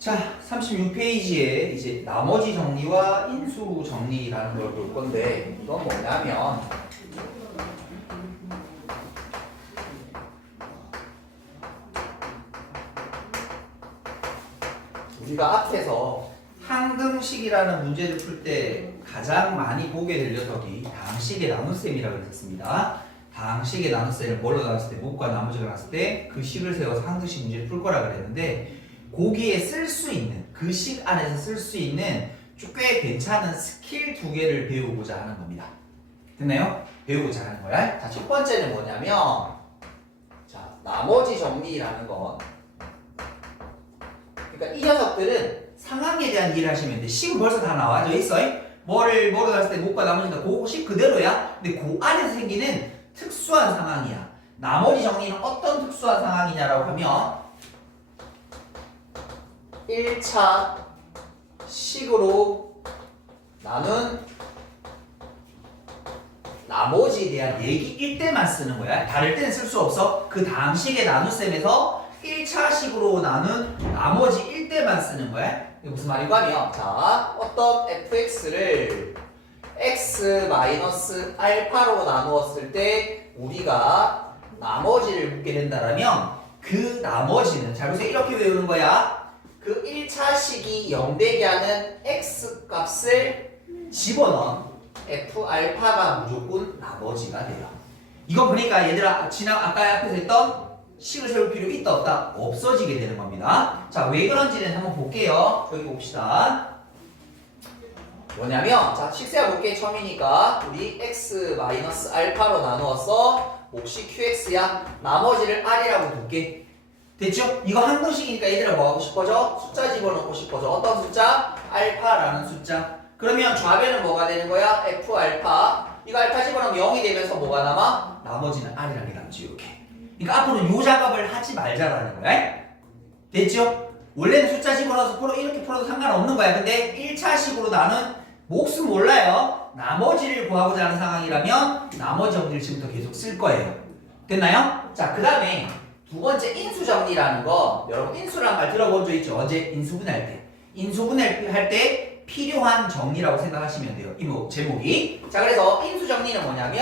자, 36페이지에 이제 나머지 정리와 인수 정리라는 걸 볼 건데, 이건 뭐냐면, 우리가 앞에서 항등식이라는 문제를 풀 때 가장 많이 보게 될 녀석이 다항식의 나눗셈이라고 했었습니다. 다항식의 나눗셈을 뭘로 나눴을 때, 목과 나머지가 나눴을 때 그 식을 세워서 항등식 문제를 풀 거라 그랬는데, 거기에 쓸 수 있는, 그 식 안에서 쓸 수 있는 꽤 괜찮은 스킬 두 개를 배우고자 하는 겁니다. 됐나요? 배우고자 하는 거야. 자, 첫 번째는 뭐냐면, 자, 나머지 정리라는 건, 그러니까 이 녀석들은 상황에 대한 이해를 하시면 돼. 식은 벌써 다 나와져 있어. 뭐를 나왔을 때 목과 나머지가 그 식 그대로야. 근데 그 안에서 생기는 특수한 상황이야. 나머지 정리는 어떤 특수한 상황이냐라고 하면 1차 식으로 나눈 나머지에 대한 얘기일 때만 쓰는 거야. 다를 때는 쓸 수 없어. 그 다항식의 나눗셈에서 1차 식으로 나눈 나머지일 때만 쓰는 거야. 이게 무슨 말이고 하면, 자, 어떤 fx를 x-알파로 나누었을 때 우리가 나머지를 묻게 된다라면 그 나머지는, 잘 보세요. 이렇게 외우는 거야. 그 1차 식이 0 되게 하는 x 값을 집어넣은 f알파가 무조건 나머지가 돼요. 이거 보니까 얘들아, 아까 앞에서 했던 식을 세울 필요 있다 없다? 없어지게 되는 겁니다. 자, 왜 그런지는 한번 볼게요. 저기 봅시다. 뭐냐면, 자, 식 세워볼게. 처음이니까 우리 x-알파로 나누어서 몫이 qx야. 나머지를 r이라고 둘게. 됐죠? 이거 항등식이니까 얘들아 뭐 하고 싶어져? 숫자 집어넣고 싶어져. 어떤 숫자? 알파라는 숫자. 그러면 좌변은 뭐가 되는 거야? f알파. 이거 알파 집어넣으면 0이 되면서 뭐가 남아? 나머지는 r이라는 게 남지, 이렇게. 그러니까 앞으로 요 작업을 하지 말자라는 거야. 됐죠? 원래는 숫자 집어넣어서 이렇게 풀어도 상관없는 거야. 근데 1차식으로 나는 몫은 몰라요. 나머지를 구하고자 하는 상황이라면 나머지 정리를 지금부터 계속 쓸 거예요. 됐나요? 자, 그 다음에 두 번째 인수 정리라는 거, 여러분 인수라는 말 들어본 적 있죠? 언제? 인수분해할 때. 인수분해할 때 필요한 정리라고 생각하시면 돼요. 제목이. 자, 그래서 인수 정리는 뭐냐면,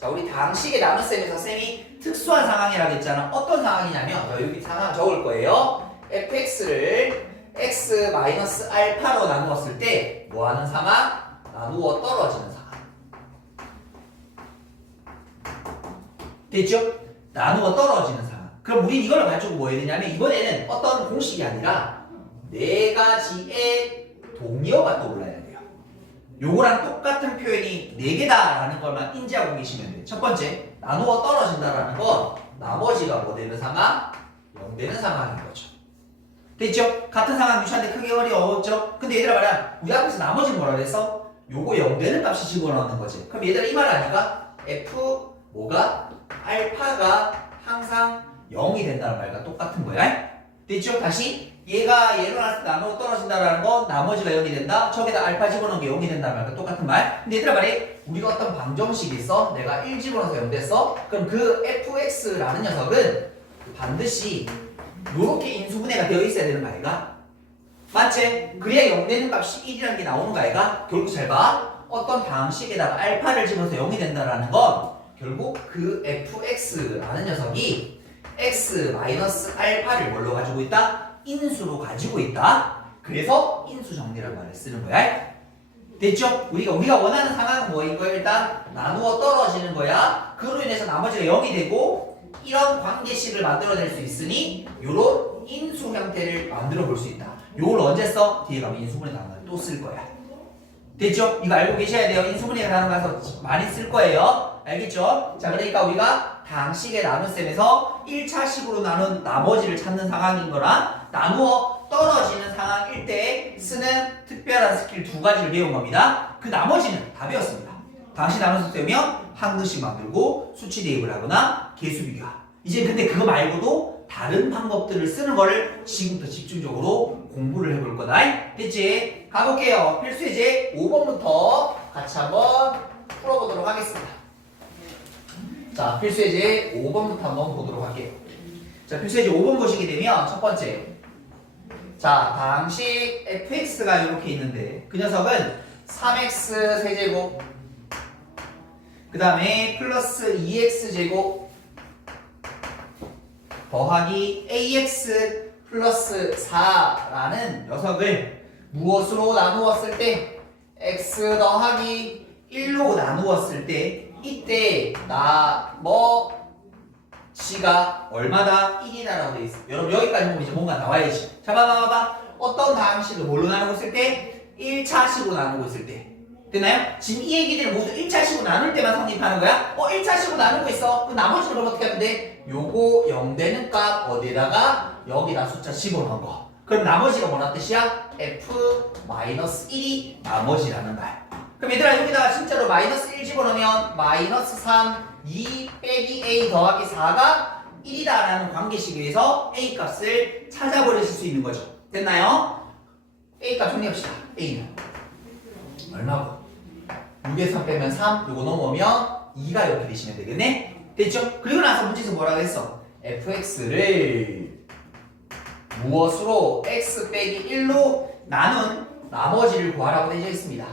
자, 우리 다항식의 나눗셈에서 쌤이 특수한 상황이라고 했잖아. 어떤 상황이냐면, 여기 상황 적을 거예요. fx를 x-알파로 나누었을 때 뭐 하는 상황? 나누어 떨어지는 상황. 됐죠? 나누어 떨어지는 상황. 그럼 우린 이걸 가지고 뭐 해야 되냐면, 이번에는 어떤 공식이 아니라 네 가지의 동의어가 떠올라야 돼요. 요거랑 똑같은 표현이 4개다라는 것만 인지하고 계시면 돼요. 첫 번째, 나누어 떨어진다라는 건 나머지가 뭐 되는 상황? 0 되는 상황인 거죠. 됐죠? 같은 상황 유추하는데 크게 어려웠죠? 근데 얘들아 말이야, 우리 앞에서 나머지는 뭐라 그랬어? 요거 0 되는 값이 집어넣는 거지. 그럼 얘들아 이 말 아니까? f 뭐가? 알파가 항상 0이 된다는 말과 똑같은 거야. 됐죠? 다시 얘가 얘로 나누어 떨어진다라는 건 나머지가 0이 된다. 저기다 알파 집어넣은 게 0이 된다는 말과 똑같은 말. 근데 얘들아 말해, 우리가 어떤 방정식이 있어. 내가 1 집어넣어서 0 됐어. 그럼 그 fx라는 녀석은 반드시 요렇게 인수분해가 되어 있어야 되는 거 아이가? 맞지? 그래야 0 되는 값이 1이라는 게 나오는 거 아이가? 결국 잘 봐. 어떤 방식에다가 알파를 집어서 0이 된다라는 건 결국 그 fx라는 녀석이 x-알파를 뭘로 가지고 있다? 인수로 가지고 있다. 그래서 인수 정리라는 말을 쓰는 거야. 됐죠? 우리가 원하는 상황은 뭐인 거야? 일단 나누어 떨어지는 거야. 그로 인해서 나머지가 0이 되고 이런 관계식을 만들어낼 수 있으니 요런 인수 형태를 만들어 볼 수 있다. 요걸 언제 써? 뒤에 가면 인수분해 단어를 또 쓸 거야. 됐죠? 이거 알고 계셔야 돼요. 인수분해 단어 가서 많이 쓸 거예요. 알겠죠? 자, 그러니까 우리가 다항식의 나눗셈에서 1차식으로 나눈 나머지를 찾는 상황인 거랑 나누어 떨어지는 상황일 때 쓰는 특별한 스킬 2가지를 배운 겁니다. 그 나머지는 다 배웠습니다. 다항식 나눗셈 되면 항등식 만들고 수치 대입을 하거나 계수 비교하. 이제 근데 그거 말고도 다른 방법들을 쓰는 거를 지금부터 집중적으로 공부를 해볼 거다. 됐지? 가볼게요. 필수 예제 5번부터 같이 한번 풀어보도록 하겠습니다. 자, 필수 예제 5번부터 한번 보도록 할게요. 자, 필수 예제 5번 보시게 되면 첫 번째, 자, 다항식 fx가 이렇게 있는데 그 녀석은 3x 세제곱 그 다음에 플러스 2x 제곱 더하기 ax 플러스 4라는 녀석을 무엇으로 나누었을 때 x 더하기 1로 나누었을 때 이때 나머지가 얼마다 1이다라고 돼 있어. 여러분 여기까지 보면 이제 뭔가 나와야지. 자, 봐봐. 어떤 다항식을 뭘로 나누고 있을 때? 1차식으로 나누고 있을 때. 됐나요? 지금 이 얘기들은 모두 1차식으로 나눌 때만 성립하는 거야? 1차식으로 나누고 있어. 그 나머지는 그럼 어떻게 하면 돼? 요거 0 되는 값 어디에다가 여기다 숫자 집어넣은 거. 그럼 나머지가 뭐란 뜻이야? f-1이 나머지라는 말. 그럼 얘들아 여기다가 진짜로 마이너스 1 집어넣으면 마이너스 3, 2 빼기 a 더하기 4가 1이다 라는 관계식에 의해서 a 값을 찾아버리실 수 있는 거죠. 됐나요? a 값 정리합시다. a는 얼마고? 6에서 3 빼면 3, 요거 넘어오면 2가 이렇게 되시면 되겠네? 됐죠? 그리고 나서 문제에서 뭐라고 했어? fx를 무엇으로 x 빼기 1로 나눈 나머지를 구하라고 되어 있습니다.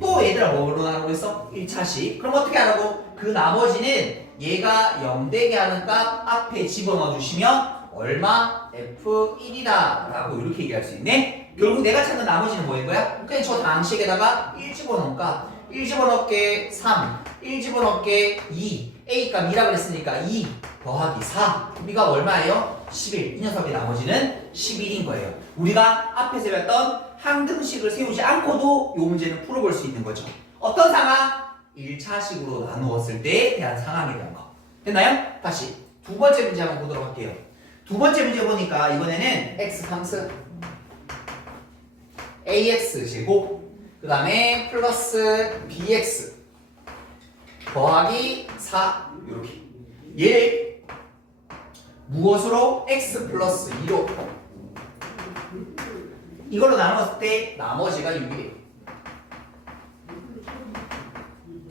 또 얘들아 뭐로 나누고 있어? 1차식. 그럼 어떻게 하라고? 그 나머지는 얘가 0 되게 하는 값 앞에 집어넣어 주시면 얼마? f1이다 라고 이렇게 얘기할 수 있네? 결국 내가 찾는 나머지는 뭐일 거야? 그냥 저 다항식에다가 1 집어넣을까? 1 집어넣게 3, 1 집어넣게 2, a 값 2라고 했으니까 2 더하기 4 우리가 얼마예요? 11. 이 녀석의 나머지는 11인 거예요. 우리가 앞에서 배웠던 항등식을 세우지 않고도 이 문제는 풀어볼 수 있는 거죠. 어떤 상황? 1차식으로 나누었을 때에 대한 상황에 대한 거. 됐나요? 다시 두 번째 문제 한번 보도록 할게요. 두 번째 문제 보니까 이번에는 x 상수 ax 제곱 그 다음에 플러스 bx 더하기 4 이렇게 얘를 무엇으로? x 플러스 2로 이걸로 나눴을 때 나머지가 6이에요.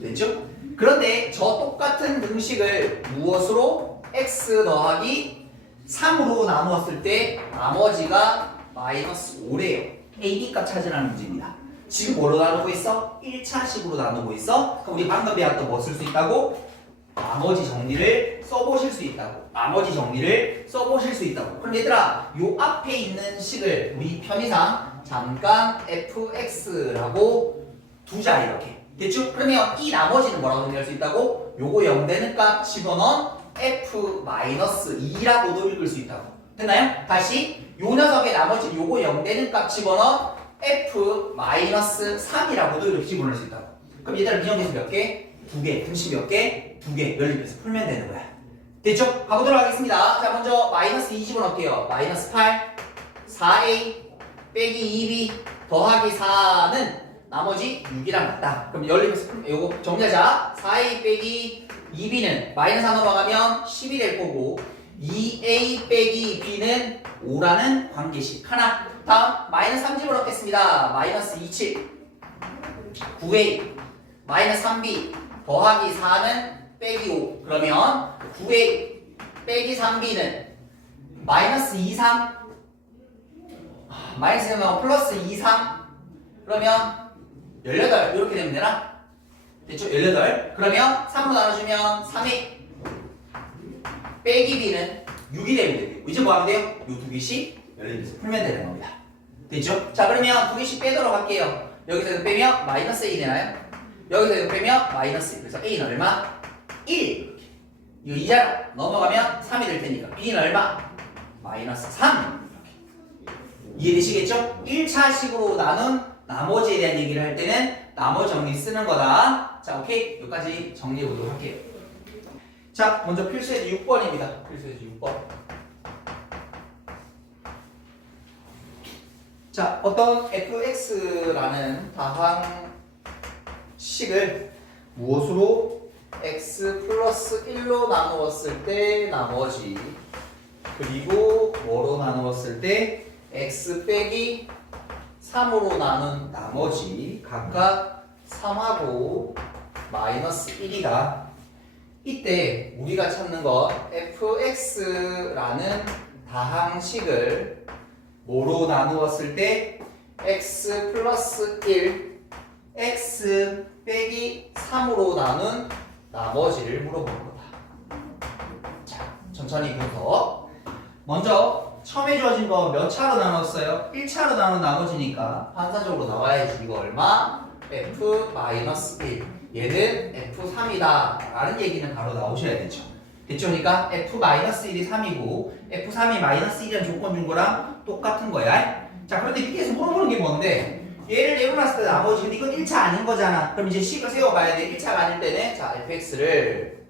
됐죠? 그런데 저 똑같은 등식을 무엇으로? x 더하기 3으로 나누었을 때 나머지가 마이너스 5래요. a, b 값 찾으라는 문제입니다. 지금 뭐로 나누고 있어? 1차식으로 나누고 있어? 그럼 우리 방금 배웠던 뭐 쓸 수 있다고? 나머지 정리를 써보실 수 있다고. 나머지 정리를 써보실 수 있다고. 그럼 얘들아 요 앞에 있는 식을 우리 편의상 잠깐 fx라고 두자 이렇게. 됐죠? 그러면 이 나머지는 뭐라고 정리할 수 있다고? 요거 0 되는 값 집어넣은 f-2라고도 읽을 수 있다고. 됐나요? 다시 요 녀석의 나머지 요거 0 되는 값 집어넣은 f-3이라고도 이렇게 집어넣을 수 있다고. 그럼 얘들아 미정계수 몇 개? 2개. 등식 몇 개? 2개. 연립해서 풀면 되는 거야. 됐죠? 가보도록 하겠습니다. 자 먼저 마이너스 2 집어넣을게요. 마이너스 8 4a 빼기 2b 더하기 4는 나머지 6이랑 같다. 그럼 연립해서 요거 정리하자. 4a 빼기 2b는 마이너스 4 넘어가면 10이 될 거고 2a 빼기 b는 5라는 관계식 하나. 다음 마이너스 3 집어넣겠습니다. 마이너스 27 9a 마이너스 3b 더하기 4는 빼기 5 그러면 9a 빼기 3b는 마이너스 23 마이너스 3 플러스 23 그러면 18 이렇게 되면 되나? 됐죠? 18 그러면 3으로 나눠주면 3a 빼기 b는 6이 되면 돼요. 이제 뭐 하면 돼요? 요 두 개씩 연립해서 풀면 되는 겁니다. 됐죠? 자 그러면 두 개씩 빼도록 할게요. 여기서 빼면 마이너스 a 되나요? 여기서 이거 빼면 마이너스 1. 그래서 a는 얼마? 1. 이거 2잖아. 넘어가면 3이 될 테니까 b는 얼마? 마이너스 3. 이해되시겠죠? 1차식으로 나눈 나머지에 대한 얘기를 할 때는 나머지 정리 쓰는 거다. 자 오케이? 여기까지 정리해 보도록 할게요. 자 먼저 필수예제 6번입니다. 필수예제 6번. 자 어떤 fx라는 다항식을 무엇으로? x 플러스 1로 나누었을 때 나머지 그리고 뭐로 나누었을 때 x 빼기 3으로 나눈 나머지 각각 3하고 마이너스 1이다. 이때 우리가 찾는 건 fx라는 다항식을 뭐로 나누었을 때 x 플러스 1 x 빼기 3으로 나눈 나머지를 물어보는 거다. 자, 천천히 분석. 먼저 처음에 주어진 거 몇 차로 나눴어요? 1차로 나눈 나머지니까 반사적으로 나와야지. 이거 얼마? f-1. 얘는 f3이다 라는 얘기는 바로 나오셔야 되죠. 됐죠? 그러니까 f-1이 3이고 f3이 -1이라는 조건 준 거랑 똑같은 거야. 자, 그런데 밑에서 물어보는 게 뭔데? 얘를 내려놨을 때 나머지, 근데 이건 1차 아닌 거잖아. 그럼 이제 식을 세워봐야 돼. 1차가 아닐 때는 자, fx를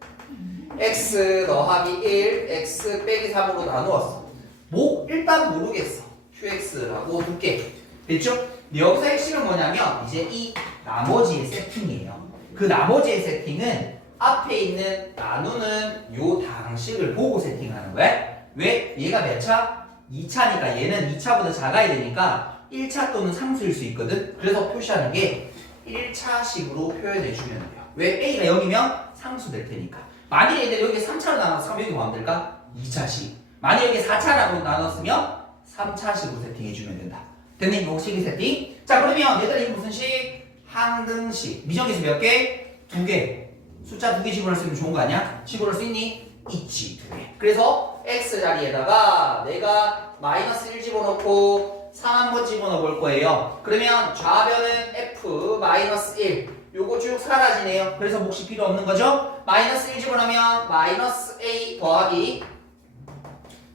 x 더하기 1 x 빼기 3으로 나누었어. 뭐 일단 모르겠어. qx라고 둘게. 됐죠? 근데 여기서 핵심은 뭐냐면 이제 이 나머지의 세팅이에요. 그 나머지의 세팅은 앞에 있는 나누는 요 방식을 보고 세팅하는 거야. 왜? 얘가 몇 차? 2차니까 얘는 2차보다 작아야 되니까 1차 또는 상수일 수 있거든. 그래서 표시하는 게 1차식으로 표현해 주면 돼요. 왜? A가 0이면 상수 될 테니까. 만약에 얘들 여기 3차로 나눴으면 여기 뭐 하면 될까? 2차식. 만약에 여기 4차라고 나눴으면 3차식으로 세팅해 주면 된다. 됐니? 요 식의 세팅. 자, 그러면 얘들아 이거 무슨 식? 항등식. 미정계수 몇 개? 2개. 숫자 2개 집어넣을 수 있으면 좋은 거 아니야? 집어넣을 수 있니? 있지. 2개. 그래서 x 자리에다가 내가 -1 집어넣고 3 한번 집어넣어 볼 거예요. 그러면 좌변은 f-1. 요거 쭉 사라지네요. 그래서 몫이 필요 없는 거죠? -1 집어넣으면 -a 더하기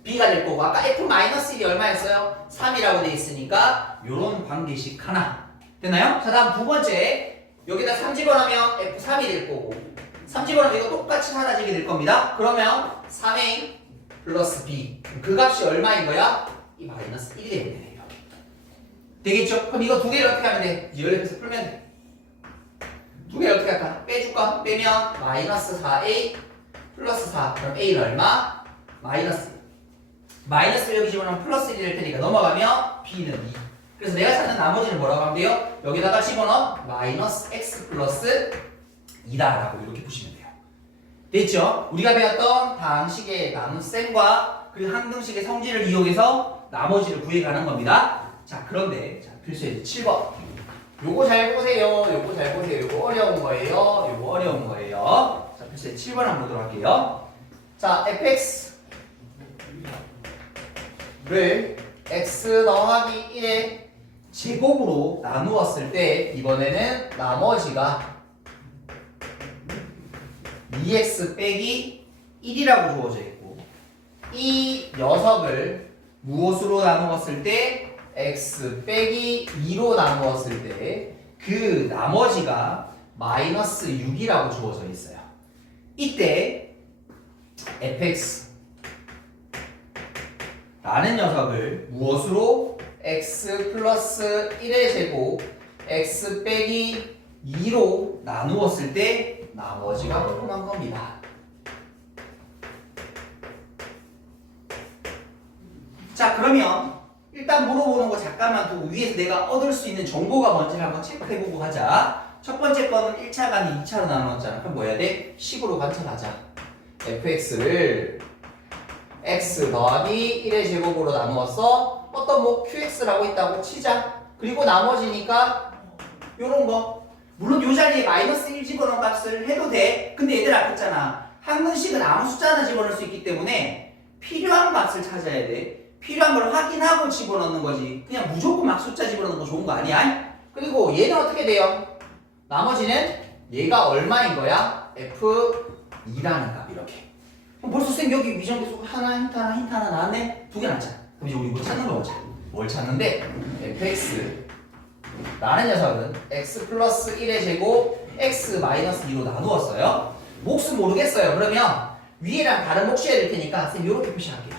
b가 될 거고, 아까 f-1이 얼마였어요? 3이라고 돼 있으니까 요런 관계식 하나. 됐나요? 자, 다음 두 번째. 여기다 3 집어넣으면 f3이 될 거고, 3 집어넣으면 이거 똑같이 사라지게 될 겁니다. 그러면 3a 플러스 b. 그 값이 얼마인 거야? 이 -1이 되면 돼요. 되겠죠? 그럼 이거 두 개를 어떻게 하면 돼? 연립해서 풀면 돼. 두 개를 어떻게 할까? 빼줄까? 빼면 -4a 플러스 4. 그럼 a는 얼마? 마이너스 여기 집어넣으면 플러스 1이 될 테니까 넘어가면 b는 2. 그래서 내가 찾는 나머지는 뭐라고 하면 돼요? 여기다가 집어넣어 -x 플러스 2다라고 이렇게 보시면 돼요. 됐죠? 우리가 배웠던 다항식의 나눗셈과 그 항등식의 성질을 이용해서 나머지를 구해가는 겁니다. 자, 그런데 자, 필수의 7번. 요거 잘 보세요. 요거 잘 보세요. 요거 어려운 거예요. 요거 어려운 거예요. 자, 필수의 7번 한번 보도록 할게요. 자, fx를 x 더하기 1의 제곱으로 나누었을 때 이번에는 나머지가 2x 빼기 1이라고 주어져 있고, 이 녀석을 무엇으로 나누었을 때 x 빼기 2로 나누었을 때 그 나머지가 -6이라고 주어져 있어요. 이때 fx 라는 녀석을 무엇으로? x 플러스 1의 제곱 x 빼기 2로 나누었을 때 나머지가 조그만 겁니다. 자, 그러면 일단 물어보는 거 잠깐만 두고 위에서 내가 얻을 수 있는 정보가 뭔지를 한번 체크해보고 하자. 첫 번째 거는 1차가 아닌 2차로 나눴잖아. 그럼 뭐 해야 돼? 식으로 관찰하자. fx를 x 더하기 1의 제곱으로 나누었어. 어떤 뭐 qx라고 있다고 치자. 그리고 나머지니까 요런 거. 물론 요 자리에 -1 집어넣은 값을 해도 돼. 근데 얘들아 그랬잖아. 항등식은 아무 숫자 하나 집어넣을 수 있기 때문에 필요한 값을 찾아야 돼. 필요한 걸 확인하고 집어넣는 거지. 그냥 무조건 막 숫자 집어넣는 거 좋은 거 아니야? 그리고 얘는 어떻게 돼요? 나머지는 얘가 얼마인 거야? f2라는 값 이렇게. 그럼 벌써 쌤 여기 미정계수 하나 힌트 하나 나왔네? 두 개 나왔잖아. 그럼 이제 우리 뭐 찾는 거 보자. 뭘 찾는데? fx 라는 녀석은 x 플러스 1의 제곱 x 마이너스 2로 나누었어요. 몫은 모르겠어요. 그러면 위에랑 다른 몫이 해야 될 테니까 쌤 이렇게 표시할게요.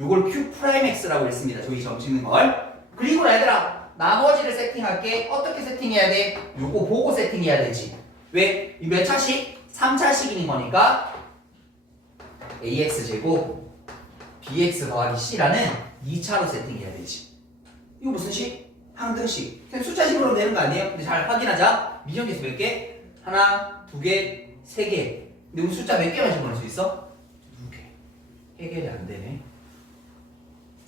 요걸 q'x라고 했습니다. 저기 점 찍는 걸. 그리고 얘들아 나머지를 세팅할게. 어떻게 세팅해야 돼? 요거 보고 세팅해야 되지. 왜? 이 몇 차식? 3차식인 거니까 ax제곱 bx 더하기 c라는 2차로 세팅해야 되지. 이거 무슨 식? 항등식. 그냥 숫자식으로 내는 거 아니에요? 근데 잘 확인하자. 미정계수 몇 개? 하나, 두 개, 세 개. 근데 우리 숫자 몇 개만 집어넣을 수 있어? 두 개. 해결이 안 되네.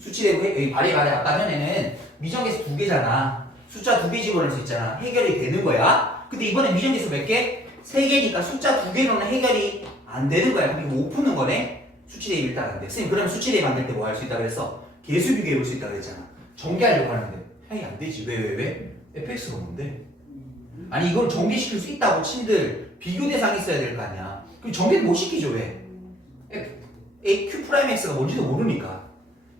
수치대고 여기 발이 아까 전에는 미정계수 2개잖아. 숫자 2개 집어넣을 수 있잖아. 해결이 되는 거야. 근데 이번에 미정계수 몇 개? 3개니까 숫자 2개로는 해결이 안 되는 거야. 그럼 이거 못 푸는 거네. 수치대입 일단 안 돼. 선생님 그러면 수치대입 만들 때 뭐 할 수 있다 그랬어? 계수 비교해 볼 수 있다 그랬잖아. 전개하려고 하는데 형이 안 되지. 왜? fx가 뭔데? 아니 이걸 전개시킬 수 있다고 친들 비교 대상이 있어야 될 거 아니야. 그럼 전개를 못 시키죠. 왜? q'x가 뭔지도 모르니까.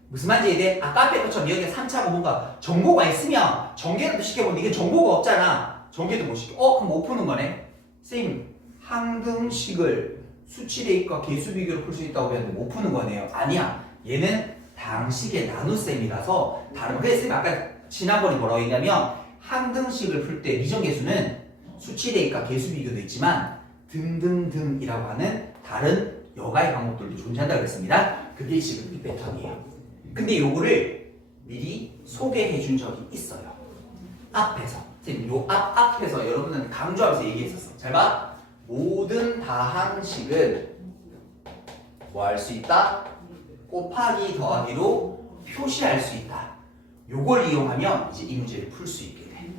무슨 말인지 이해돼? 아까 앞에 것처럼 여기가 3차고 뭔가 정보가 있으면 전개를 시켜보는데 이게 정보가 없잖아. 전개도 못 시켜. 그럼 못 푸는 거네. 쌤, 항등식을 수치대입과 계수 비교로 풀 수 있다고 했는데 못 푸는 거네요. 아니야. 얘는 당식의 나눗셈이라서 다른 거. 그래서 쌤 아까 지난번에 뭐라고 했냐면 항등식을 풀 때 미정계수는 수치대입과 계수 비교도 있지만 등등등이라고 하는 다른 여가의 방법들도 존재한다고 그랬습니다. 그게 지금 이 패턴이에요. 근데 요거를 미리 소개해 준 적이 있어요. 앞에서. 선생님 요 앞에서 여러분은 강조하면서 얘기했었어. 잘 봐. 모든 다항식은 뭐 할 수 있다? 곱하기 더하기로 표시할 수 있다. 요걸 이용하면 이제 이 문제를 풀 수 있게 돼.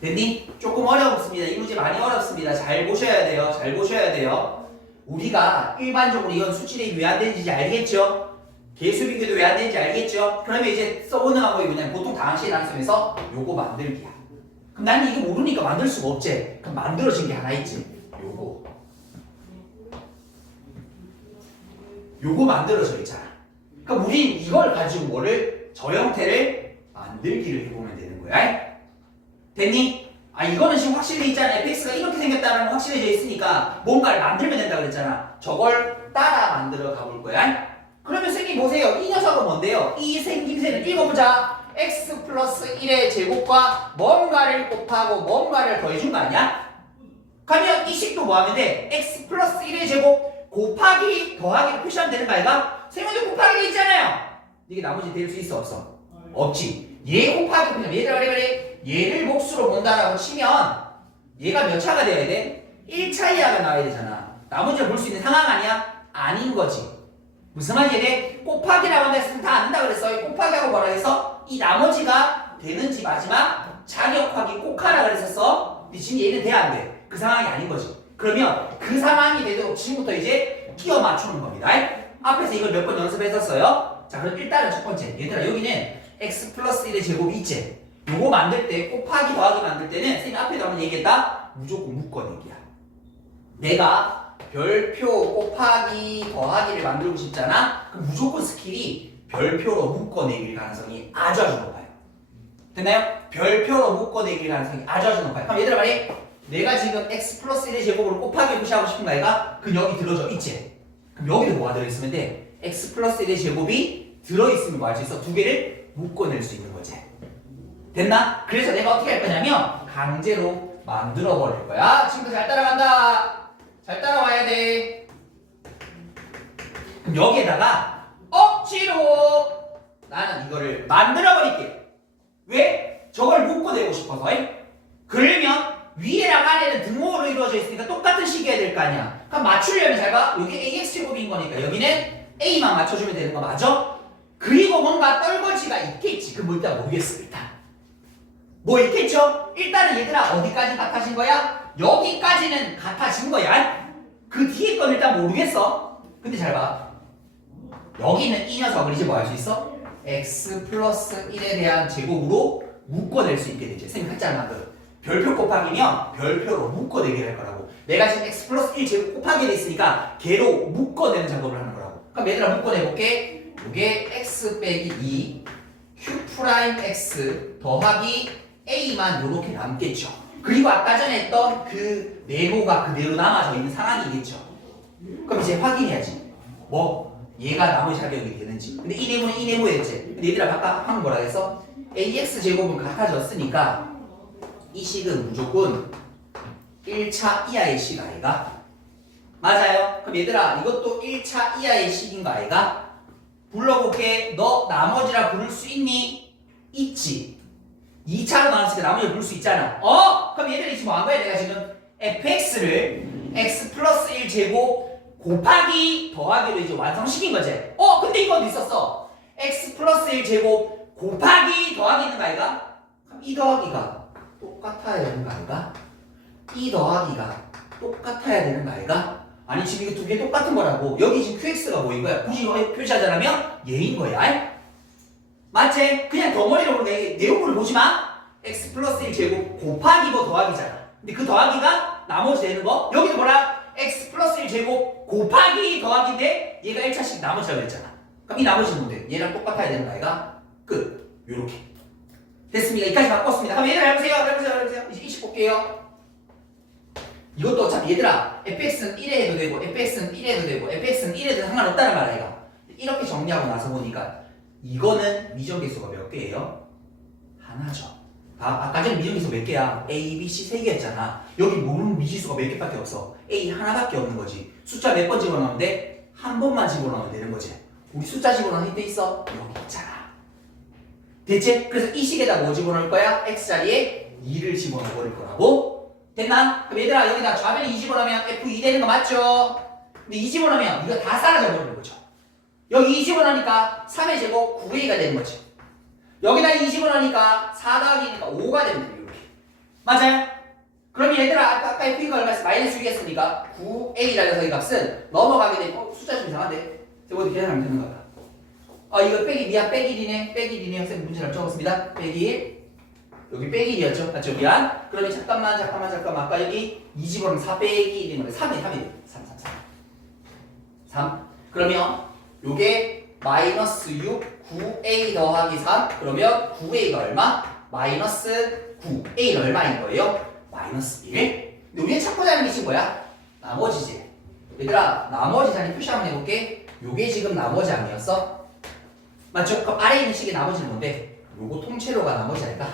됐니? 조금 어렵습니다. 이 문제 많이 어렵습니다. 잘 보셔야 돼요. 잘 보셔야 돼요. 우리가 일반적으로 이건 수치대입이 왜 안 되는지 알겠죠? 계수 비교도 왜 안 되는지 알겠죠? 그러면 이제 써보는 방법이 뭐냐면 보통 다항식의 나눗셈에서 요거 만들기야. 그럼 나는 이거 모르니까 만들 수가 없지. 그럼 만들어진 게 하나 있지. 요거 만들어져 있잖아. 그러니까 우린 이걸 가지고 뭐를 저 형태를 만들기를 해보면 되는 거야. 됐니? 이거는 지금 확실히 있잖아. fx가 이렇게 생겼다는 건 확실해져 있으니까 뭔가를 만들면 된다 그랬잖아. 저걸 따라 만들어 가볼 거야. 그러면 선생님 보세요. 이 녀석은 뭔데요? 이 생김새는 읽어보자. x 플러스 1의 제곱과 뭔가를 곱하고 뭔가를 더해준 거 아니야? 그러면 이 식도 뭐 하면 돼? x 플러스 1의 제곱 곱하기 더하기를 표시하면 되는 거 아이가? 세모도 곱하기 돼 있잖아요. 이게 나머지 될 수 있어 없어? 없지. 얘 곱하기 그냥 얘들아 그래 얘를 몫으로 본다라고 치면 얘가 몇 차가 되어야 돼? 1차 이하가 나와야 되잖아. 나머지를 볼 수 있는 상황 아니야? 아닌 거지. 무슨 말인지 돼? 곱하기라고 했으면 다 안다 그랬어. 곱하기하고 뭐라 했어? 이 나머지가 되는지 마지막 자격하기 꼭 하라 그랬었어. 근데 지금 얘는 돼 안 돼? 그 상황이 아닌 거지. 그러면 그 상황이 되도록 지금부터 이제 끼워 맞추는 겁니다. 앞에서 이걸 몇 번 연습했었어요. 자, 그럼 일단은 첫 번째. 얘들아, 여기는 x 플러스 1의 제곱이 있지. 요거 만들 때, 곱하기 더하기 만들 때는 선생님 앞에도 한번 얘기했다. 무조건 묶어내기야. 내가 별표 곱하기 더하기를 만들고 싶잖아. 그럼 무조건 스킬이 별표로 묶어내길 가능성이 아주 높아요. 됐나요? 별표로 묶어내길 가능성이 아주 높아요. 그럼 얘들아 말이 내가 지금 x 플러스 1의 제곱으로 곱하기 표시하고 싶은 거 아이가? 그럼 여기 들어져 있지? 그럼 여기도 뭐가 들어있으면 돼? x 플러스 1의 제곱이 들어있으면 뭐 할 수 있어? 두 개를 묶어낼 수 있는 거지. 됐나? 그래서 내가 어떻게 할 거냐면 강제로 만들어 버릴 거야. 친구 잘 따라간다. 잘 따라와야 돼. 그럼 여기에다가 억지로 나는 이거를 만들어 버릴게. 왜? 저걸 묶어내고 싶어서. 그러면 위에랑 아래는 등호로 이루어져 있으니까 똑같은 식이 해야 될 거 아니야. 그럼 맞추려면 잘 봐. 여기 ax제곱인 거니까 여기는 a만 맞춰주면 되는 거 맞아? 그리고 뭔가 떨거지가 있겠지. 그 뭐 일단 모르겠어. 일단 뭐 있겠죠? 일단은 얘들아 어디까지 같아진 거야? 여기까지는 같아진 거야. 그 뒤에 건 일단 모르겠어. 근데 잘 봐. 여기는 이 녀석을 이제 뭐 할 수 있어? x 플러스 1에 대한 제곱으로 묶어낼 수 있게 되지. 선생님 했잖아. 별표 곱하기면 별표로 묶어내기를 할 거라고. 내가 지금 x 플러스 1 제곱 곱하기를 했으니까 걔로 묶어내는 작업을 하는 거라고. 그럼 얘들아 묶어내볼게. 이게 x 빼기 2 q 프라임 x 더하기 a만 요렇게 남겠죠. 그리고 아까 전에 했던 그 네모가 그대로 남아져 있는 상황이겠죠. 그럼 이제 확인해야지. 뭐 얘가 나머지 자격이 되는지. 근데 이 네모는 이 네모였지. 근데 얘들아 아까 방금 뭐라 했어? ax 제곱은 같아졌으니까 이 식은 무조건 1차 이하의 식 아이가? 맞아요. 그럼 얘들아 이것도 1차 이하의 식인 거 아이가? 불러볼게. 너 나머지라 부를 수 있니? 있지. 2차로 나눴으니까 나머지를 부를 수 있잖아. 그럼 얘들이 지금 뭐 한 거야? 내가 지금 fx를 x 플러스 1 제곱 곱하기 더하기로 이제 완성시킨 거지. 근데 이거 어디 있었어? x 플러스 1 제곱 곱하기 더하기 있는 거 아이가? 그럼 이 더하기가 똑같아야 되는 거 아이가? 이 더하기가 똑같아야 되는 거 아이가? 아니 지금 이거 두 개 똑같은 거라고. 여기 지금 qx가 뭐인 거야? 굳이 표시하자면 얘인 거야. 맞지? 그냥 덩어리로 보는 내용물을 보지 마. x 플러스 1 제곱 곱하기 뭐 더하기잖아. 근데 그 더하기가 나머지 되는 거. 여기도 뭐라? x 플러스 1 제곱 곱하기 더하기인데 얘가 1차씩 나머지라고 했잖아. 그럼 이 나머지는 뭔데? 얘랑 똑같아야 되는 거 아이가? 끝. 요렇게. 됐습니다. 여기까지 바꿨습니다. 그럼 얘들아 해보세요. 이제 20 볼게요. 이것도 어차피 얘들아 fx는 1에 해도 되고 fx는 1에 해도 되고 fx는 1에 해도 상관없다는 말 아이가. 이렇게 정리하고 나서 보니까 이거는 미정계수가 몇 개예요? 하나죠. 아까 전에 미정계수 몇 개야? A, B, C 세 개였잖아. 여기 모르는 미지수가 몇 개밖에 없어. A 하나밖에 없는 거지. 숫자 몇 번 집어넣으면 돼? 한 번만 집어넣으면 되는 거지. 우리 숫자 집어넣는 데 있어? 여기 있잖아. 됐지? 그래서 이 식에다 뭐 집어넣을 거야? X자리에 2를 집어넣어 버릴 거라고. 됐나? 그럼 얘들아 여기다 좌변에 2 집어넣으면 F2 되는 거 맞죠? 근데 2 집어넣으면 이거 다 사라져 버리는 거죠. 여기 2 집어넣으니까 3의 제곱 9A가 되는 거지. 여기다 2 집어넣으니까 4 더하기니까 5가 됩니다. 이렇게. 맞아요? 그럼 얘들아 아까 F가 얼마였어? 마이너스 6이었으니까 9A라는 이 값은 넘어가게 되고 숫자 좀 이상한데? 제가 어디 계산하면 되는 거야. 이거 빼기 미안 빼기 1이네. 빼기 1이네. 선생님 문제를 적었습니다. 빼기 1. 여기 빼기 1이었죠? 맞죠? 미안. 그러면 잠깐만. 아까 여기 2 집어넣으면 4 빼기 1이면 3이 3. 그러면 요게 마이너스 6 9A 더하기 3 그러면 9A가 얼마? 마이너스 9A는 얼마인 거예요? 마이너스 1. 근데 우리가 찾고자 하는 게 지금 뭐야? 나머지지. 얘들아 나머지 자리 표시 한번 해볼게. 요게 지금 나머지 아니었어? 맞죠? 그럼 아래에 있는 식의 나머지는 뭔데? 요거 통째로가 나머지 아닐까?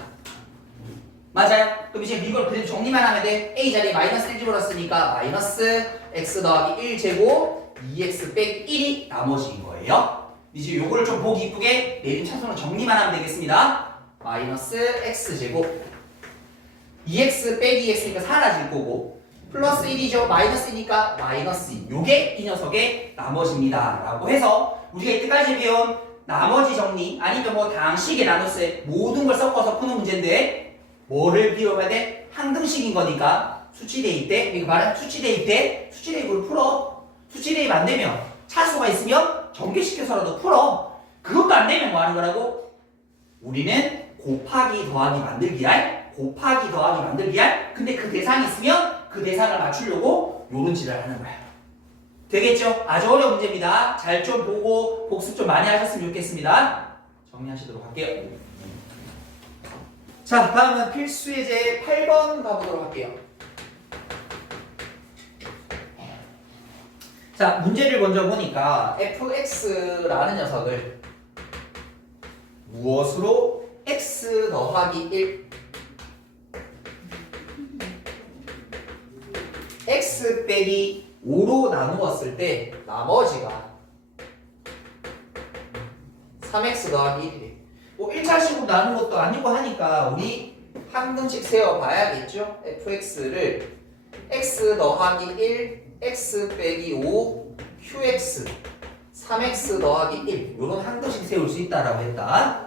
맞아요? 그럼 이제 이걸 그대로 정리만 하면 돼. A 자리에 마이너스 1 집어넣었으니까 마이너스 x 더하기 1 제곱 2x 빼기 1이 나머지인 거예요. 이제 요거를 좀 보기 이쁘게 내림 차순으로 정리만 하면 되겠습니다. 마이너스 x 제곱 2x 빼기 2x니까 사라질 거고 플러스 1이죠. 마이너스니까 마이너스 2. 요게 이 녀석의 나머지입니다. 라고 해서 우리가 이때까지 배운 나머지 정리 아니면 뭐 다항식의 나눗셈 모든 걸 섞어서 푸는 문제인데 뭐를 비워야 돼? 항등식인 거니까 수치 대입 때 이거 말하면 수치 대입 때 수치 대입을 풀어. 수치 대입 안 되면 차수가 있으면 전개시켜서라도 풀어. 그것도 안 되면 뭐 하는 거라고? 우리는 곱하기 더하기 만들기 할 곱하기 더하기 만들기 할 근데 그 대상이 있으면 그 대상을 맞추려고 요런 지랄 하는 거야. 되겠죠? 아주 어려운 문제입니다. 잘 좀 보고 복습 좀 많이 하셨으면 좋겠습니다. 정리하시도록 할게요. 자, 다음은 필수 예제 8번 가보도록 할게요. 자, 문제를 먼저 보니까 fx라는 녀석을 무엇으로 x 더하기 1 x 빼기 5로 나누었을 때 나머지가 3x 더하기 1이래. 뭐 1차식으로 나눈 것도 아니고 하니까 우리 항등식 세워봐야겠죠? fx를 x 더하기 1 x 빼기 5 qx 3x 더하기 1 요런 항등식 세울 수 있다라고 했다.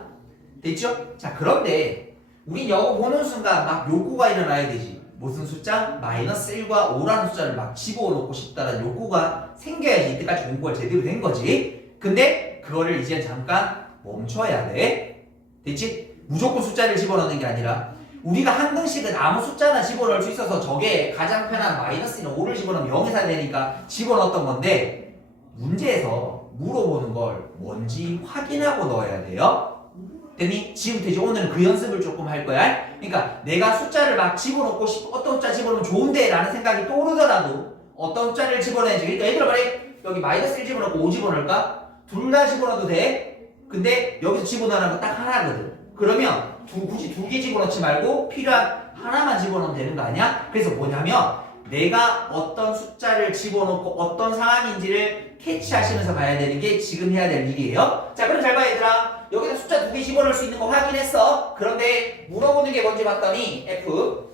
됐죠? 자, 그런데 우리 영어 보는 순간 막 욕구가 일어나야 되지. 무슨 숫자? 마이너스 1과 5라는 숫자를 막 집어넣고 싶다라는 욕구가 생겨야지 이때까지 공부가 제대로 된 거지. 근데 그거를 이제 잠깐 멈춰야 돼. 됐지? 무조건 숫자를 집어넣는 게 아니라 우리가 항등식은 아무 숫자나 집어넣을 수 있어서 저게 가장 편한 마이너스는 5를 집어넣으면 0이 사야 되니까 집어넣었던 건데 문제에서 물어보는 걸 뭔지 확인하고 넣어야 돼요. 됐니? 지금부터 이제 오늘은 그 연습을 조금 할 거야. 그러니까 내가 숫자를 막 집어넣고 싶어 어떤 숫자 집어넣으면 좋은데 라는 생각이 떠오르더라도 어떤 숫자를 집어넣는지 그러니까 얘들아 말해 여기 마이너스 1 집어넣고 5 집어넣을까? 둘 다 집어넣어도 돼. 근데 여기서 집어넣는 건 딱 하나거든. 그러면 굳이 두 개 집어넣지 말고 필요한 하나만 집어넣으면 되는 거 아니야? 그래서 뭐냐면 내가 어떤 숫자를 집어넣고 어떤 상황인지를 캐치하시면서 가야 되는 게 지금 해야 될 일이에요. 자, 그럼 잘 봐 얘들아. 여기다 숫자 두 개 집어넣을 수 있는 거 확인했어. 그런데 물어보는 게 뭔지 봤더니 F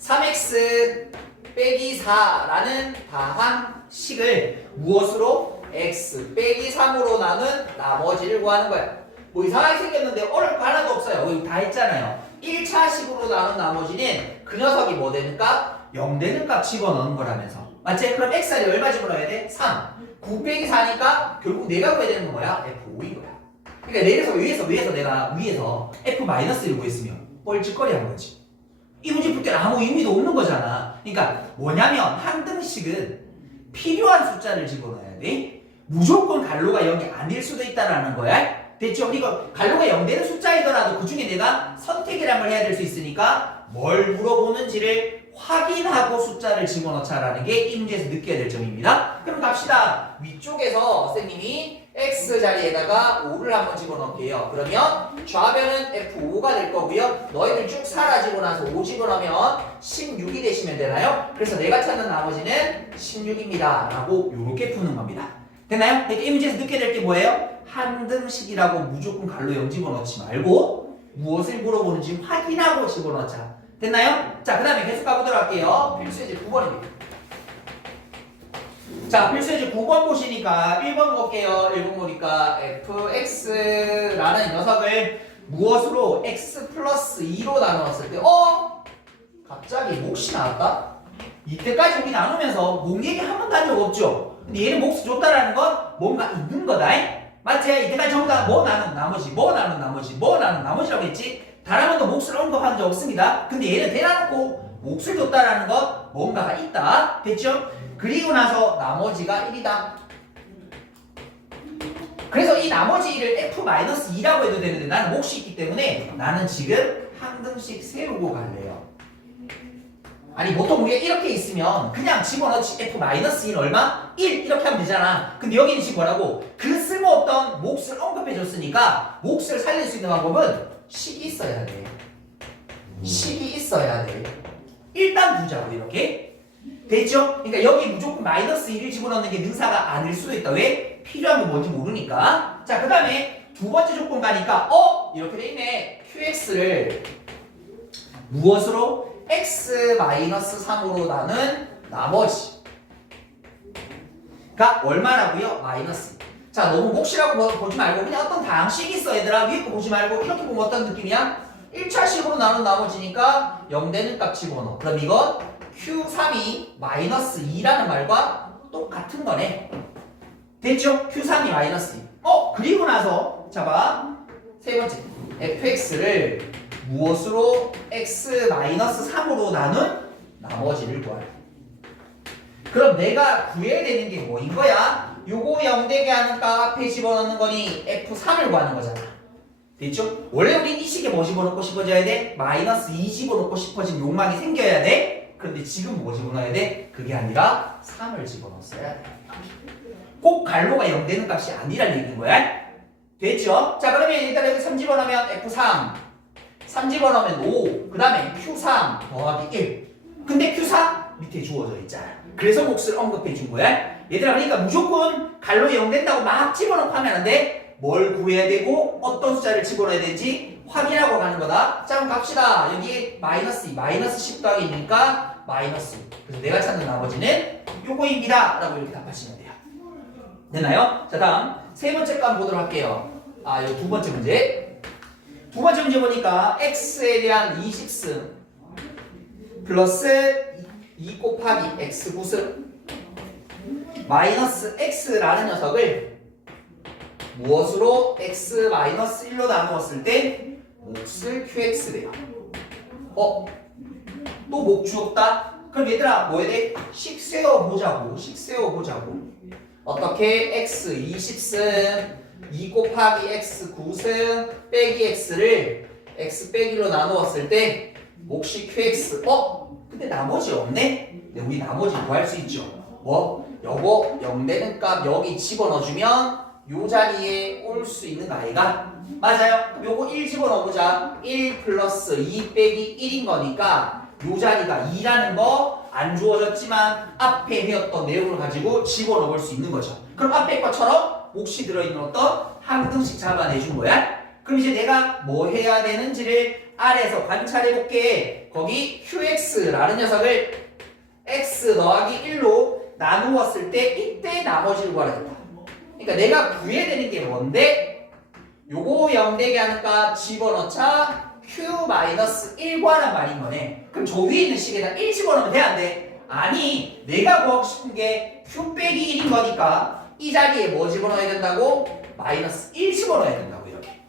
3x 빼기 4라는 다항식을 무엇으로? x 빼기 3으로 나눈 나머지를 구하는 거야. 뭐 이상하게 생겼는데 어려울 거 하나도 없어요. 여기 다 했잖아요. 1차식으로 나눈 나머지는 그 녀석이 뭐 되는 값? 0 되는 값 집어넣는 거라면서. 맞지? 그럼 x알이 얼마 집어넣어야 돼? 3. 9 빼기 4니까 결국 내가 구해야 되는 건 뭐야? F5인 거야. 그러니까 내려서 위에서 내가 위에서 F-1을 구했으면 뻘짓거리 한 거지. 이 문제 풀 때는 아무 의미도 없는 거잖아. 그러니까 뭐냐면 한 등식은 필요한 숫자를 집어넣어야 돼. 무조건 갈로가 0이 아닐 수도 있다라는 거야. 됐죠? 이거 갈로가 0 되는 숫자이더라도 그 중에 내가 선택이란 걸 해야 될 수 있으니까 뭘 물어보는지를 확인하고 숫자를 집어넣자라는 게 이 문제에서 느껴야 될 점입니다. 그럼 갑시다. 위쪽에서 선생님이 x 자리에다가 5를 한번 집어넣을게요. 그러면 좌변은 F5가 될 거고요. 너희들 쭉 사라지고 나서 5 집어넣으면 16이 되시면 되나요? 그래서 내가 찾는 나머지는 16입니다. 라고 이렇게 푸는 겁니다. 됐나요? 그러니까 이 문제에서 느껴야 될 게 뭐예요? 한 등식이라고 무조건 갈로 0 집어넣지 말고 무엇을 물어보는지 확인하고 집어넣자. 됐나요? 자, 그 다음에 계속 가보도록 할게요. 필수예제 9번입니다. 자, 필수예제 9번 보시니까 1번 볼게요. 1번 보니까 fx라는 녀석을 무엇으로 x 플러스 2로 나누었을 때 갑자기 몫이 나왔다? 이때까지 우리 나누면서 목 얘기 한 번도 한 적 없죠? 근데 얘는 몫을 줬다라는 건 뭔가 있는 거다. 맞지? 이때까지 전부 다 뭐 나눈 나머지, 뭐 나눈 나머지, 뭐 나눈 나머지라고 했지? 단 한 번도 몫을 언급한 적 없습니다. 근데 얘를 대놔놓고 몫을 줬다라는 건 뭔가가 있다. 됐죠? 그리고 나서 나머지가 1이다. 그래서 이 나머지 1을 F-2라고 해도 되는데 나는 몫이 있기 때문에 나는 지금 한 등씩 세우고 갈래요. 아니 보통 우리가 이렇게 있으면 그냥 집어넣지 F-1 얼마? 1 이렇게 하면 되잖아. 근데 여기는 지금 뭐라고? 그 쓸모없던 몫을 언급해줬으니까 몫을 살릴 수 있는 방법은 식이 있어야 돼. 식이 있어야 돼. 일단 두자고 이렇게. 됐죠? 그러니까 여기 무조건 마이너스 1을 집어넣는 게 능사가 아닐 수도 있다. 왜? 필요한 건 뭔지 모르니까. 자, 그 다음에 두 번째 조건 가니까 이렇게 돼 있네. QX를 무엇으로? x-3으로 나눈 나머지가 얼마라고요? 마이너스. 자, 너무 몫이라고 보지 말고 그냥 어떤 다항식이 있어 얘들아. 위에 거 보지 말고 이렇게 보면 어떤 느낌이야? 1차식으로 나눈 나머지니까 0 되는 값 집어넣어. 그럼 이건 Q3이 마이너스 2라는 말과 똑같은 거네. 됐죠? Q3이 마이너스 2. 그리고 나서 자 봐. 세 번째 fx를 무엇으로 x-3으로 나눈 나머지를 구하라. 그럼 내가 구해야 되는 게 뭐인 거야? 요거 0 되게 하는 값 앞에 집어넣는 거니 F3을 구하는 거잖아. 됐죠? 원래 우린 이 식에 뭐 집어넣고 싶어져야 돼? 마이너스 2 집어넣고 싶어진 욕망이 생겨야 돼? 그런데 지금 뭐 집어넣어야 돼? 그게 아니라 3을 집어넣었어야 돼. 꼭 갈로가 0 되는 값이 아니란 얘기인 거야. 됐죠? 자, 그러면 일단 여기 3 집어넣으면 F3 3 집어넣으면 5 그 다음에 Q3 더하기 1 근데 Q4 밑에 주어져 있잖아. 그래서 몫을 언급해 준 거야. 얘들아, 그러니까 무조건 갈로 0 된다고 막 집어넣고 하면 안 돼. 뭘 구해야 되고 어떤 숫자를 집어넣어야 되는지 확인하고 가는 거다. 자, 그럼 갑시다. 여기 마이너스 2 마이너스 10 더하기니까 마이너스 5. 그래서 내가 찾는 나머지는 요거입니다 라고 이렇게 답하시면 돼요. 되나요? 자, 다음 세 번째 거 한번 보도록 할게요. 요 두 번째 문제. 두 번째 문제 보니까 x에 대한 20승 플러스 2 곱하기 x 9승 마이너스 x라는 녀석을 무엇으로 x-1로 나누었을 때 몫을 qx래요. 또 목 주었다? 그럼 얘들아 뭐 해야 돼? 식 세워보자고. 식 세워보자고. 어떻게? x 20승 2 곱하기 x 9승 빼기 x를 x 빼기로 나누었을 때 몫이 qx. 근데 나머지 없네? 근데 우리 나머지 구할 수 있죠. 뭐? 요거 0 되는 값 여기 집어넣어주면 요 자리에 올 수 있는 아이가 맞아요. 그럼 요거 1 집어넣어보자. 1 플러스 2 빼기 1인 거니까 요 자리가 2라는 거 안 주어졌지만 앞에 배웠던 내용을 가지고 집어넣을 수 있는 거죠. 그럼 앞에 것처럼 몫이 들어있는 어떤 한 등씩 잡아내준 거야. 그럼 이제 내가 뭐 해야 되는지를 아래에서 관찰해볼게. 거기 qx라는 녀석을 x 더하기 1로 나누었을 때 이때 나머지를 구하라 했다. 그러니까 내가 구해야 되는 게 뭔데? 요거 0 되게 하는 값 집어넣자 Q-1 구하란 말인 거네. 그럼 저 위에 있는 식에다 1 집어넣으면 돼, 안 돼? 아니, 내가 구하고 싶은 게 Q 빼기 1인 거니까 이 자리에 뭐 집어넣어야 된다고? -1 집어넣어야 된다고, 이렇게.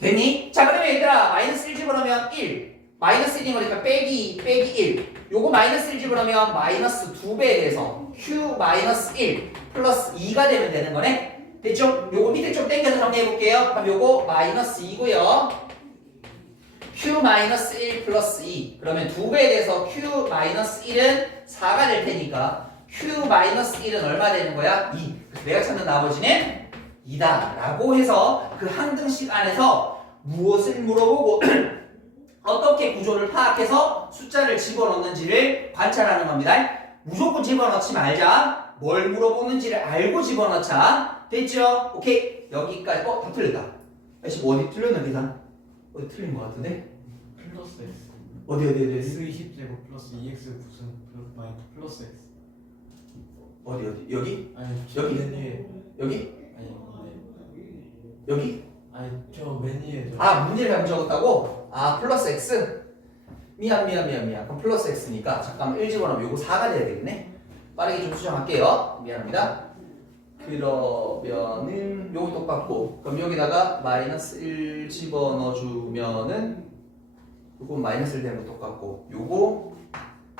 됐니? 자, 그러면 얘들아, -1 집어넣으면 1. -1인 거니까 빼기 1. 요거 -1 집어넣으면 -2배에 대해서 Q-1 플러스 2가 되면 되는 거네? 됐죠? 요거 밑에 좀 당겨서 정리해 볼게요. 그럼 요거 -2고요. Q-1 플러스 2. 그러면 2배에 대해서 Q-1은 4가 될 테니까 Q-1은 얼마 되는 거야? 2. 그래서 내가 찾는 나머지는 2다 라고 해서 그 한 등식 안에서 무엇을 물어보고 어떻게 구조를 파악해서 숫자를 집어넣는지를 관찰하는 겁니다. 무조건 집어넣지 말자. 뭘 물어보는지를 알고 집어넣자. 됐죠? 오케이. 여기까지. 다 틀렸다. 아저씨 뭐 어디 틀렸나 계산? 어디 틀린 것 같은데? 플러스 x 어디 x 20제곱 플러스 2x 무슨 플러스 x 어디 여기? 아니 여기? 맨 위에 여기? 아니 여기? 아니 저 맨 위에 문제를 잘못 적었다고? 플러스 x? 미안. 그럼 플러스 x니까 잠깐만 1 집어넣으면 요거 4가 돼야 되겠네? 빠르게 좀 수정할게요. 미안합니다. 그러면은 요거 똑같고 그럼 여기다가 -1 집어넣어주면은 요거 -1 되는 거 똑같고 요거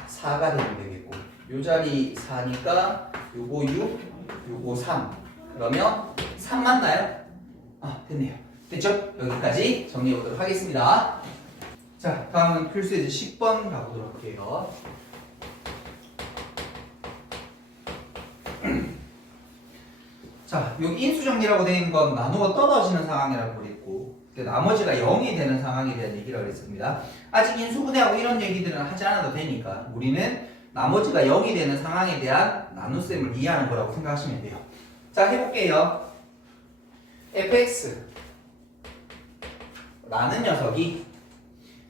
4가 되면 되겠고 요 자리 4니까 요거 6 요거 3 그러면 3 맞나요? 됐네요. 됐죠? 여기까지 정리해 보도록 하겠습니다. 자, 다음은 필수예제 10번 가보도록 할게요. 자, 여기 인수정리라고 되어 있는 건 나누어 떨어지는 상황이라고 그랬고 나머지가 0이 되는 상황에 대한 얘기라고 했습니다. 아직 인수분해하고 이런 얘기들은 하지 않아도 되니까 우리는 나머지가 0이 되는 상황에 대한 나눗셈을 이해하는 거라고 생각하시면 돼요. 자, 해볼게요. fx 라는 녀석이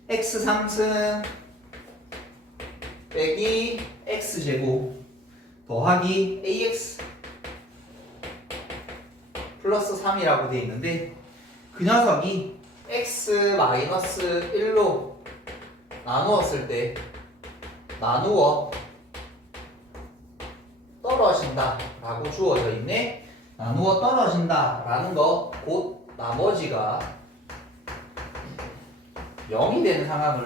x3승 빼기 x제곱 더하기 ax 플러스 3이라고 되어 있는데 그 녀석이 x-1로 나누었을 때 나누어 떨어진다 라고 주어져 있네. 나누어 떨어진다 라는 거 곧 나머지가 0이 되는 상황을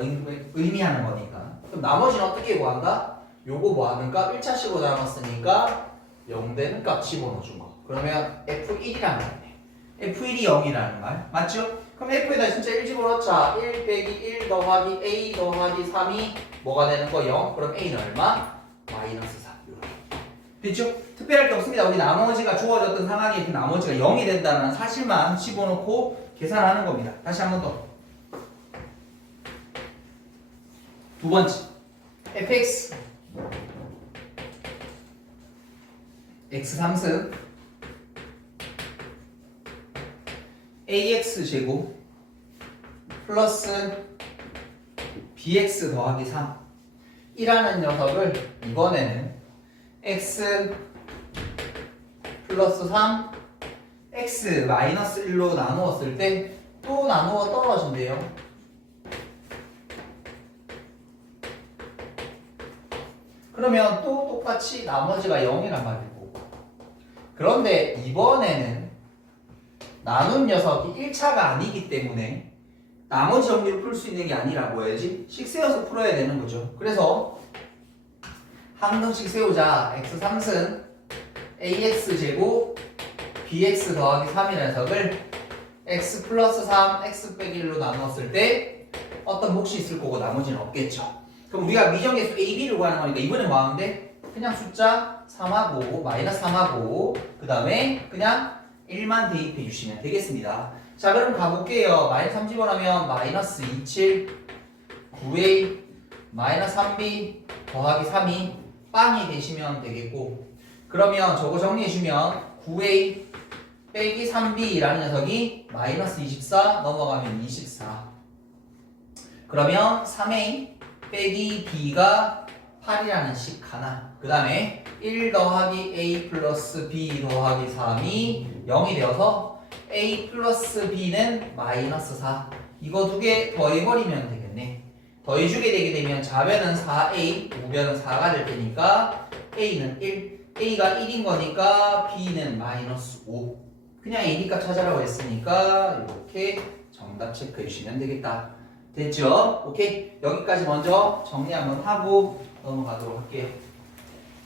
의미하는 거니까 그럼 나머지는 어떻게 구한다? 요거 뭐하는가? 1차식으로 나눴으니까 0 되는 값 집어넣어준 거 그러면 F1이라는 말이네. F1이 0이라는 말 맞죠? 그럼 F에다 진짜 1 집어넣자 1 빼기 1 더하기 A 더하기 3이 뭐가 되는 거? 0 그럼 A는 얼마? -3 이렇게 됐죠? 특별할 게 없습니다. 우리 나머지가 주어졌던 상황에 그 나머지가 0이 된다는 사실만 집어넣고 계산하는 겁니다. 다시 한 번 더. 두 번째 fx x3승 ax 제곱 플러스 bx 더하기 3 이라는 녀석을 이번에는 x 플러스 3 x 마이너스 1로 나누었을 때 또 나누어 떨어진대요. 그러면 또 똑같이 나머지가 0이란 말이고 그런데 이번에는 나눈 녀석이 1차가 아니기 때문에 나머지 정리를 풀 수 있는 게 아니라고 해야지 식세워서 풀어야 되는 거죠. 그래서 한 등씩 세우자. x3승 ax제곱 bx 더하기 3이라는 녀석을 x 플러스 3 x 빼기 1로 나누었을 때 어떤 몫이 있을 거고 나머지는 없겠죠. 그럼 우리가 미정계수 a, b를 구하는 거니까 이번엔 뭐 하는데 그냥 숫자 3하고 -3하고 그 다음에 그냥 1만 대입해 주시면 되겠습니다. 자, 그럼 가볼게요. -3 집어넣으면 -27 9a -3b 더하기 3이 빵이 되시면 되겠고 그러면 저거 정리해주면 9a 빼기 3b라는 녀석이 -24 넘어가면 24 그러면 3a 빼기 b가 8이라는 식 하나 그 다음에 1 더하기 a 플러스 b 더하기 3이 0이 되어서 a 플러스 b는 마이너스 4. 이거 두 개 더해버리면 되겠네. 더해주게 되게 되면 좌변은 4a, 우변은 4가 될 테니까 a는 1, a가 1인 거니까 b는 마이너스 5. 그냥 a 값 찾아라고 했으니까 이렇게 정답 체크해 주시면 되겠다. 됐죠? 오케이. 여기까지 먼저 정리 한번 하고 넘어가도록 할게요.